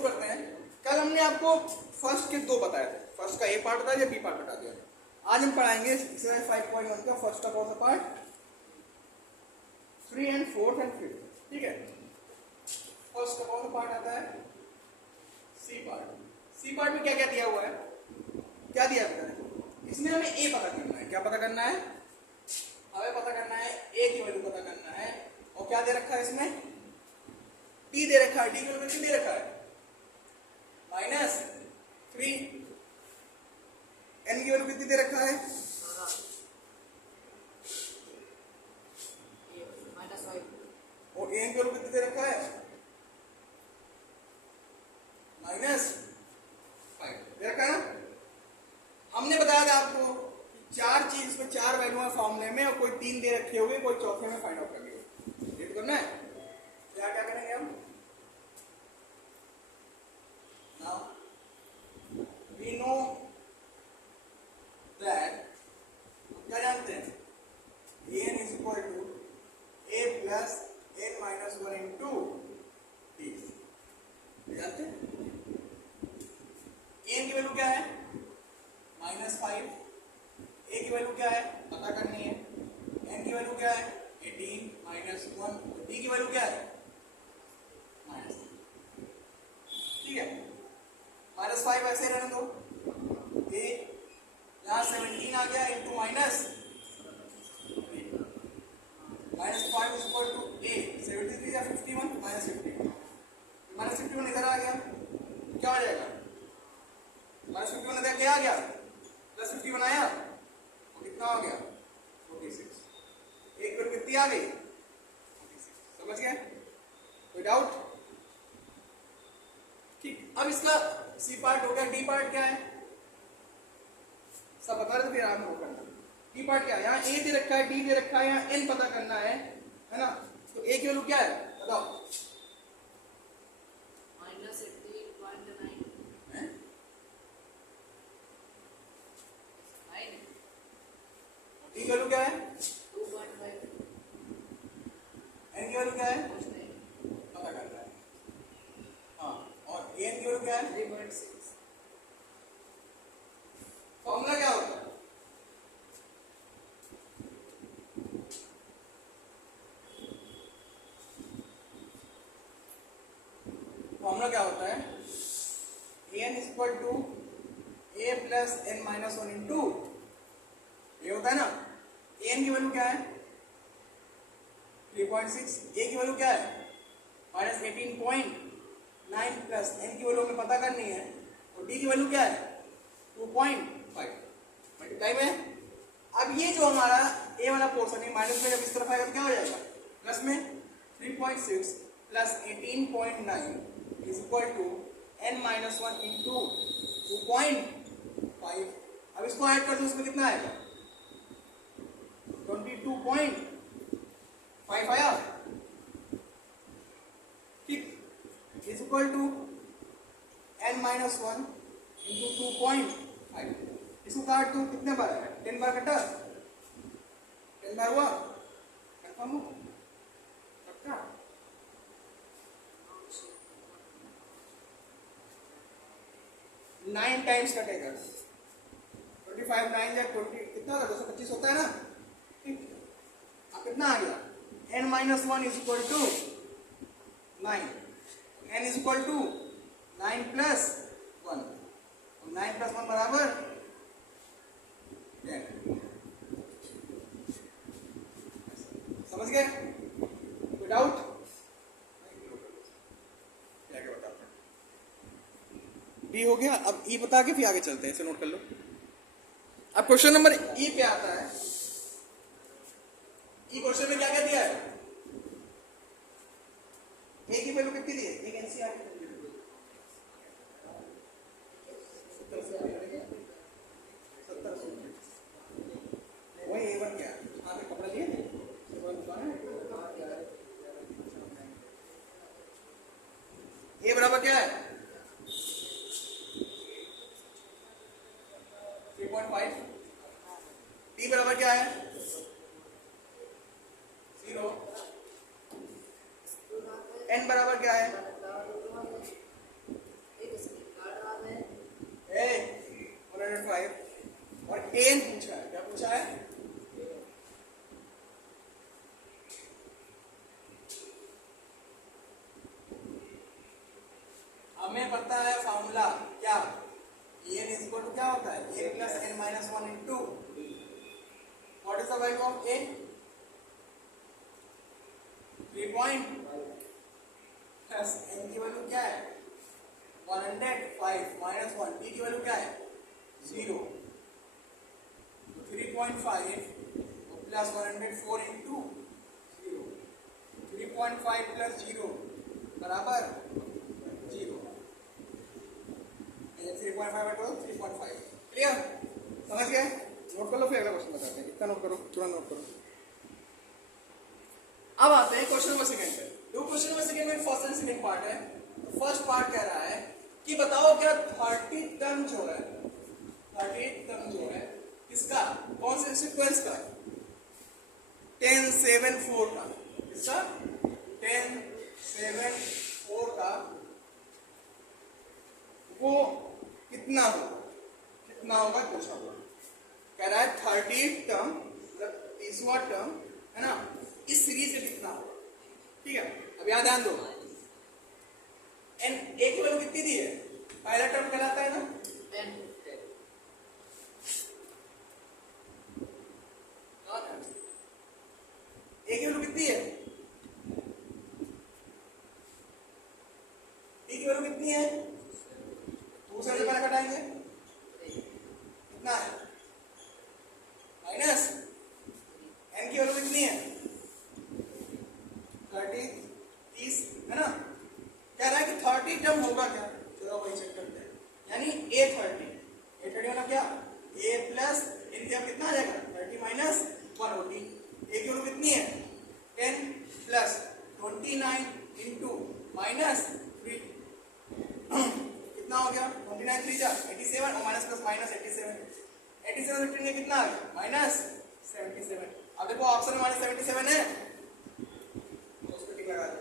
शुरू करते हैं। कल हमने आपको फर्स्ट के दो बताए थे, फर्स्ट का ए पार्ट बता दिया, बी पार्ट बता दिया। आज हम पढ़ाएंगे 5.1 का first of all the part 3 and 4 and 5। ठीक है, first of all the part आता है सी पार्ट। सी पार्ट में क्या क्या दिया हुआ है, क्या दिया है? इसमें हमें ए पता करना है। क्या पता करना है? हमें पता करना है ए की वैल्यू पता करना है। और क्या दे रखा है इसमें? डी दे रखा है। डी की वैल्यू कितनी दे रखा है? -3। एन की वैल्यू कितनी दे रखा है? और ए की वैल्यू कितनी दे रखा है? -5 दे रखा है ना। हमने बताया था आपको चार चीज इसमें, चार वैल्यू है फॉर्मूले में, और कोई 3 दे रखे हुए, कोई चौथे में फाइंड आउट करेंगे। ये करना है। क्या क्या करेंगे हम? नाउ वी नो दैट, क्या जानते हैं? n is equal to a plus n minus 1 into d। जानते हैं n की वैल्यू क्या है? -5। a की वैल्यू क्या है पता करनी है। n की वैल्यू क्या है? 18 -1। d की वैल्यू क्या है? -। ठीक है, -5 ऐसे रहने दो। a यहाँ 17 आ गया into -5 is equal to a 73 या 51 -51। -51 इधर आ गया, क्या हो जाएगा? -51 इधर क्या आ गया? +50 बनाया तो कितना हो गया? 46। एक वैल्यू कितनी आ गई? 46। समझ गए? कोई डाउट? ठीक, अब इसका सी पार्ट हो गया। डी पार्ट क्या है सब बता रहे थे, फिर आराम होगा। डी पार्ट क्या है? यहाँ ए दे रखा है, डी दे रखा है, यहाँ एन पता करना है ना। तो ए की वैल्यू क्या है बताओ? डी की वैल्यू क्या है? 2.5। एन की वैल्यू क्या है पता करना है। हाँ, और एन की वैल्यू क्या है? 3.6। फॉर्मूला क्या होता है? फॉर्मूला क्या होता है? N is equal to A plus N minus 1 into, ये होता है ना। एन की वैल्यू क्या है? 3.6। ए की वैल्यू क्या है? -18.9 प्लस एन की वैल्यू हमें पता करनी है। और डी की वैल्यू क्या है? 2.5 मल्टीप्लाई में। अब ये जो हमारा ए वाला पोर्शन है माइनस में जब इस तरफ आएगा तो क्या हो जाएगा? प्लस में 3.6 plus 18.9 is equal to n minus 1 into 2.5। अब इसको ऐड कर दो, उसमें कितना आएगा? 22.5 आया। ठीक, is equal to n minus 1 into 2.5। इसको काट दो, कितने बार है? 10 बार कटा, 10 बार हुआ। कंफर्म हो? पक्का? 9 टाइम्स कटेगा। 25 9 या 20 कितना होगा? 225 होता है ना। ठीक, अब कितना आ गया? n minus 1 is equal to 9। n is equal to 9 plus 1, 9 plus 1 बराबर 10। समझ गए? कोई डाउट? बी हो गया। अब ई बता के फिर आगे चलते हैं, इसे नोट कर लो। अब क्वेश्चन नंबर ई पे आता है। ई क्वेश्चन में क्या क्या दिया है? ए की वैल्यू कितनी दी है? एक एनसीआर वही A1 क्या? आपने कपड़ा लिए थे? ए बराबर क्या है? 3.5। टी बराबर क्या है? 0। एन बराबर क्या है? हमें पता है फॉर्मूला क्या, एन इज इक्वल टू क्या होता है, a plus N minus one into what is the value of a, 3 plus n की वैल्यू क्या है 105 माइनस 1, डी की वैल्यू क्या है 0, तो 3.5 प्लस 104 इंटू 0, 3.5 प्लस 0 बराबर 0, 3.5 क्लियर, समझ गए। नोट कर लो, फिर अगला क्वेश्चन बताते हैं, इतना नोट करो, तुरंत नोट करो। अब आते हैं क्वेश्चन नंबर सेकंड पे। दो क्वेश्चन नंबर सेकंड में फर्स्ट एंड सेकंड पार्ट है। तो फर्स्ट पार्ट कह रहा है कि बताओ क्या 30 टर्म जो है, 30 टर्म जो है किसका, कौन से सीक्वेंस का, 10 7 4 का, किसका 10 7 4 का, वो कितना होगा पूछा होगा। कह रहा है 30 टर्म मतलब 30वां टर्म है ना, इस सीरीज में कितना होगा। ठीक है, अब यहां ध्यान दो, एन ए की वैल्यू कितनी दी है, पहला टर्म कहलाता है ना 10, ए की वैल्यू कितनी है, डी की वैल्यू कितनी है, दूसरे से पहले घटाएंगे कितना है माइनस, एन की वैल्यू कितनी है 30 30 है ना। कह रहा है कि 30 टर्म होगा क्या, चलो वही चेक करते हैं। यानी ए 30 होना क्या, ए प्लस इनके कितना आ जाएगा 30 माइनस 1 होती, ए की वैल्यू कितनी है 10 प्लस 29 इंटू माइनस 3 कितना हो गया 29 3 जा 87 और माइनस प्लस माइनस 87 में कितना आ गया माइनस 77। अब देखो ऑप्शन में माइनस 77 है तो उसको टिक लगा दो।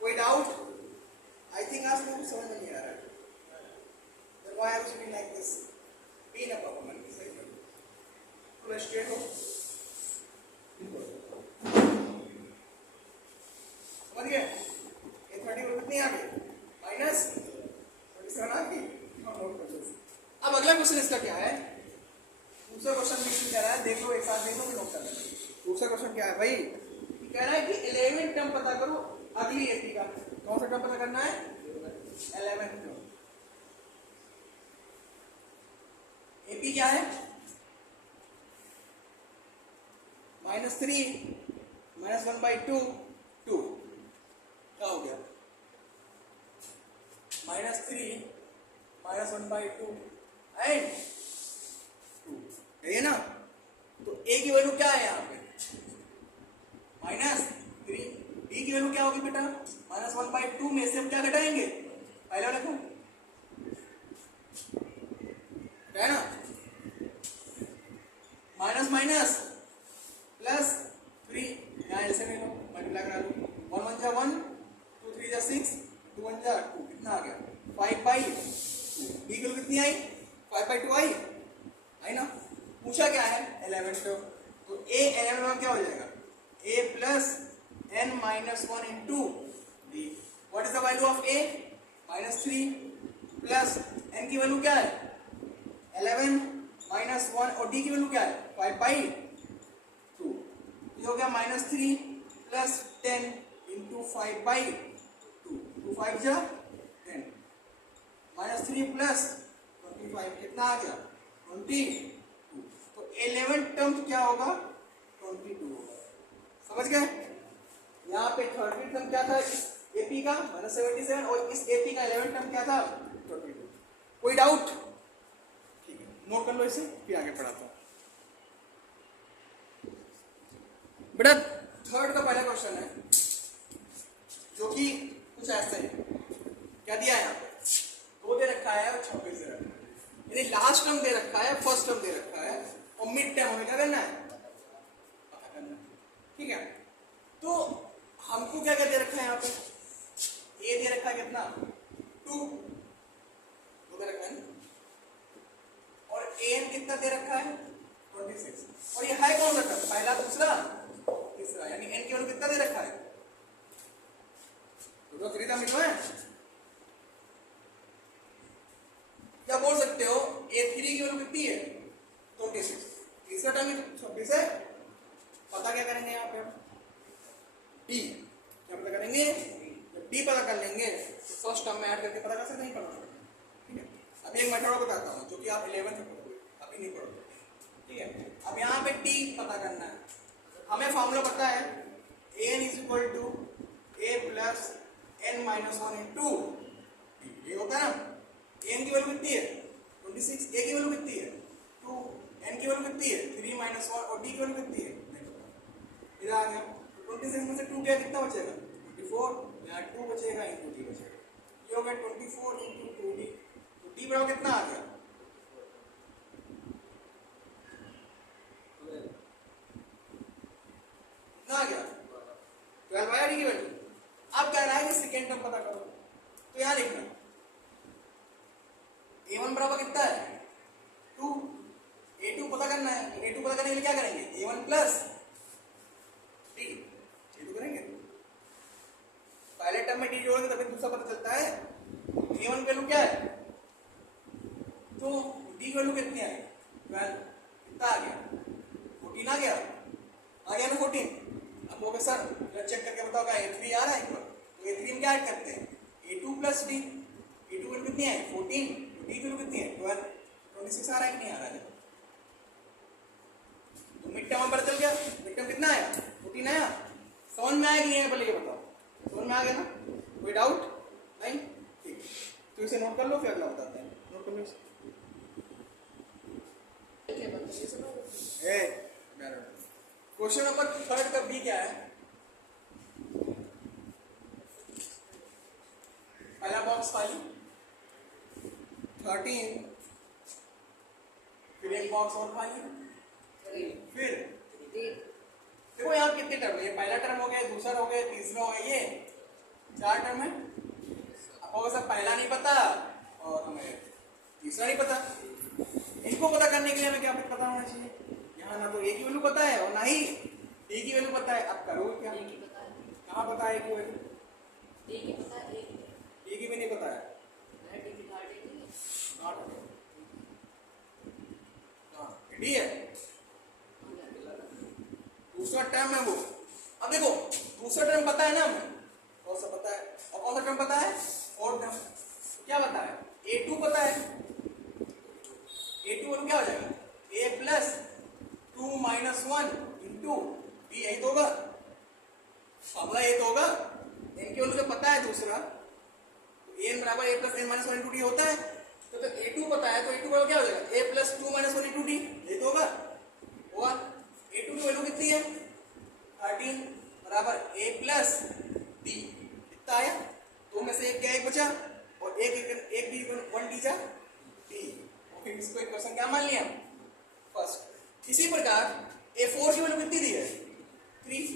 कोई डाउट, आई थिंक आज लोगों को समझ में नहीं आ रहा है, then why are you sitting like this, be in a proper manner, थोड़ा स्ट्रेट हो, समझ गए। ये 30 कितनी आ गई माइनस 27 आ गई। अब अगला क्वेश्चन इसका क्या है, दूसरा क्वेश्चन भी कह रहा है, देख लो एक साथ देख लो नोट कर लेना। दूसरा क्वेश्चन क्या है भाई, कह रहा है कि 11 टर्म पता करो अगली एपी का, कौन सा टर्म पता करना है 11 टर्म। एपी क्या है -3 -1/2 2 क्या हो गया -3 -1/2 एंड 2 है ना। तो ए की वैल्यू क्या है यहाँ पे -3, डी की वैल्यू क्या होगी बेटा -1/2 में से हम क्या घटाएंगे पहले वाला को है ना, माइनस माइनस प्लस 3 यहाँ ऐसे में लो मल्टीप्लाई करा लो, 1 1 जा 1 2 3 जा 6 2 1 जा 2 कितना आ गया 5/2, डी की कितनी आई 5/2 आई ना। पूछा क्या है 11 तो ए 11 में क्या हो जाएगा a plus n minus 1 into D, what is the value of a -3 plus n की वैल्यू क्या है 11 माइनस 1 और डी की वैल्यू क्या है 5/2, ये हो गया -3 प्लस 10 इंटू 5/2, 2 5 जा 10 -3 प्लस 25 कितना आ गया 22, तो 11 टर्म क्या होगा 22 होगा। समझ गए, यहाँ पे 30 टर्म क्या था इस एपी का -77 और इस एपी का 11 टर्म क्या था 22। कोई डाउट, ठीक है नोट कर लो इसे, फिर आगे पढ़ाता हूँ। बेटा थर्ड का पहला क्वेश्चन है जो कि कुछ ऐसा है, क्या दिया है यहाँ पे 2 दे रखा है और 26 दे रखा है, यानी लास्ट टर्म दे रखा है फर्स्ट टर्म दे रखा है और मिड टर्म हमें क्या करना है पता करना है। ठीक है, तो हमको क्या क्या दे रखा है यहाँ पे, ए दे रखा है कितना 2 दे रखा है ना, और एन कितना दे रखा है 26, और ये है कौन सा टर्म पहला दूसरा तीसरा, यानी एन की वैल्यू कितना दे रखा है तो खरीदा मिलो है डी पता कर लेंगे तो फर्स्ट टर्म में ऐड करके पता कर सकते हैं पता। ठीक है, अब एक मेथड बताता हूँ जो कि आप 11th में पढ़ोगे, अभी नहीं पढ़ोगे। ठीक है, अब यहाँ पे टी पता करना है। हमें फॉर्मूला पता है N is equal to A plus N minus one into, ये होता है ना, एन की वैल्यू कितनी है 26, ए की वैल्यू कितनी है 2, एन की वैल्यू कितनी है 3 माइनस वन और डी की वैल्यू कितनी है, इधर आ गया। 26 में से 2 क्या कितना बचेगा 24, यहाँ 2 बचेगा इंटू डी बचेगा, ये हो गया 24 इंटू 2d। तो डी बराबर कितना आ गया, कितना आ गया 12 बाय डी की वैल्यू। अब कह रहा है कि सेकेंड टर्म पता करो, तो यहाँ लिखना a1 बराबर कितना है 2, a2 पता करना है, a2 पता करने के लिए क्या करेंगे a1 प्लस डी, ये तो करेंगे। पहले टर्म में डी जोड़ेंगे तभी दूसरा पता चलता है। a1 की वैल्यू क्या है, तो डी की वैल्यू कितनी आई 12, कितना आ गया 14 आ गया ना 14। अब बोले सर चेक करके बताओ क्या a3 आ रहा है, तो a3 में क्या ऐड करते हैं a2 प्लस डी, a2 की वैल्यू कितनी है 14, डी की वैल्यू कितनी है 12, 26 आ रहा है कि नहीं आ रहा है। तो मिड टर्म पता चल गया, मिड टर्म कितना आया 14 आया। समझ में आया कि नहीं पहले ये बताओ, समझ में आ गया ना, कोई डाउट नहीं। ठीक, तो इसे नोट कर लो फिर अगला बताते हैं, नोट कर लो इसे। क्वेश्चन नंबर 3 का बी क्या है, पहला बॉक्स खाली 13, फिर एक बॉक्स और खाली, फिर देखो यहाँ कितने टर्म है, ये पहला टर्म हो गया, दूसरा हो गया, तीसरा हो गया, ये 4 टर्म है। आपको सब पहला नहीं पता और हमें तीसरा नहीं पता, इनको पता करने के लिए हमें क्या पता होना चाहिए, यहाँ ना तो ए की वैल्यू पता है और ना ही डी की वैल्यू पता है। अब करो क्या, कहाँ पता है ए की वैल्यू, डी की भी नहीं पता है, डी है दूसरा टर्म है वो। अब देखो दूसरा टर्म पता है ना हमें, कौन सा पता है और कौन सा टर्म पता है, फोर्थ टर्म। क्या पता है a2 पता है, a2 क्या हो जाएगा a plus 2 minus 1 into b, यही तो होगा फॉर्मूला, ये तो होगा। n की वैल्यू जो पता है दूसरा, n बराबर a plus n minus 1 into D होता है, तो a2 पता है, तो a2 बराबर क्या हो जाएगा a plus 2 minus 1 into D, ये तो होगा। a2 की वैल्यू कितनी है 13 बराबर a प्लस डी, कितना आया, दो में से एक क्या एक बचा और एक डी 1 डी जा डी, ओके। इसको एक क्वेश्चन क्या मान लिया फर्स्ट। इसी प्रकार a4 की वैल्यू कितनी दी है 3,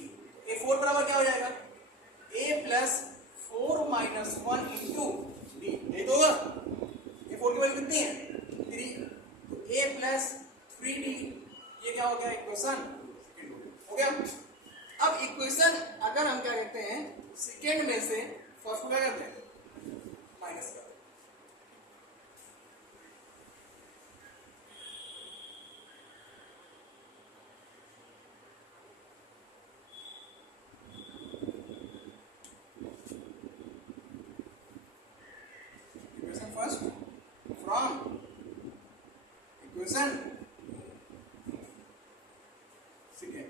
a4 बराबर क्या हो जाएगा a plus 4 minus 1 into D, ये तो होगा। a4 की वैल्यू कितनी है 3, तो a प्लस 3d, ये क्या हो गया इक्वेशन हो गया। अब इक्वेशन अगर हम क्या कहते हैं सेकेंड में से फर्स्ट को क्या करते हैं माइनस करते हैं, equation first from equation second.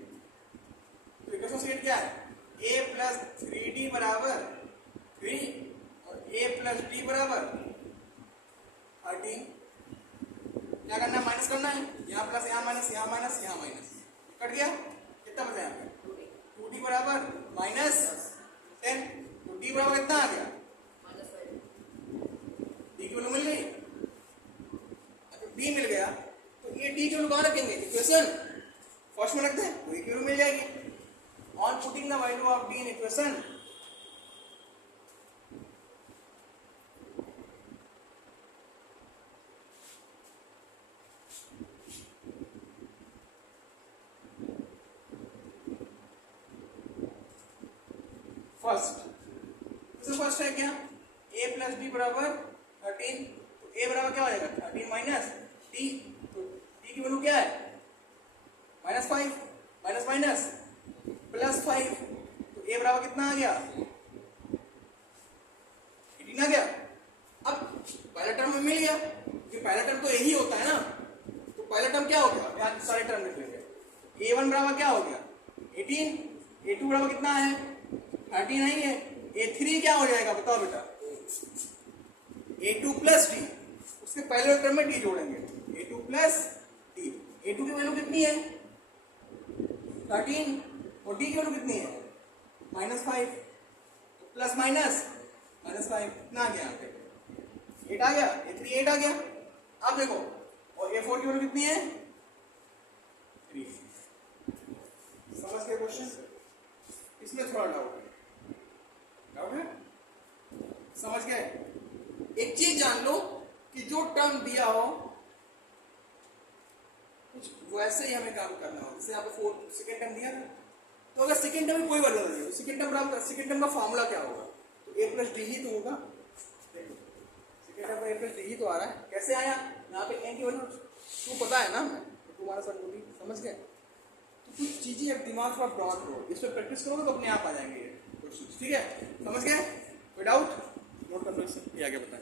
तो इक्वेशन सेकेंड क्या है a प्लस 3d बराबर 3 और a प्लस d बराबर 13। क्या करना है माइनस करना है, यहाँ प्लस यहाँ माइनस यहाँ माइनस यहाँ माइनस, कट गया, कितना बचा यहाँ पे 2d बराबर माइनस 10, तो d बराबर कितना आ गया d की वैल्यू मिल गई। तो d मिल गया तो ये d की वैल्यू कहाँ रखेंगे इक्वेशन फर्स्ट में रखते हैं, तो ये की वैल्यू मिल जाएगी। On putting the value of d in equation, first है क्या a प्लस b बराबर 13, तो a बराबर क्या हो जाएगा 13 माइनस d, तो d की वैल्यू क्या है -5 माइनस माइनस प्लस 5, तो a बराबर कितना आ गया क्या गया? अब पहला टर्म में मिल गया, कि पहला टर्म तो यही होता है ना, तो पहला टर्म क्या हो गया, यहाँ सारे टर्म लिख लेंगे। a1 बराबर क्या हो गया 18, a2 बराबर कितना है 30 नहीं है, a3 क्या हो जाएगा बताओ बेटा, a2 प्लस डी, उसके पहले टर्म में डी जोड़ेंगे, a2 प्लस डी, a2 की वैल्यू कितनी है 13 और डी की वैल्यू कितनी है -5, तो प्लस माइनस -5 कितना आ गया यहाँ पे 8 आ गया, a3 8 आ गया। अब देखो और a4 की वैल्यू कितनी है 3। समझ गए क्वेश्चन? इसमें थोड़ा डाउट है, समझ गए? एक चीज जान लो कि जो टर्म दिया हो कुछ वैसे ही हमें काम करना हो। जैसे यहाँ पे सेकेंड टर्म दिया ना, तो अगर सेकेंड टर्म में कोई वैल्यू नहीं है, सेकेंड टर्म का फॉर्मूला क्या होगा, तो a प्लस डी ही तो होगा। देखो सेकेंड टर्म में a प्लस डी ही तो आ रहा है, कैसे आया, यहाँ पे n की वैल्यू तू पता है ना, मैं तो तुम्हारा सर बोली, समझ गए? तो कुछ चीजें अब दिमाग को आप ड्रॉ करो, इस पर प्रैक्टिस करोगे तो अपने आप आ जाएंगे क्वेश्चन, ठीक है? समझ गए? कोई डाउट? नोट कर लो इससे, ये आगे बताएं।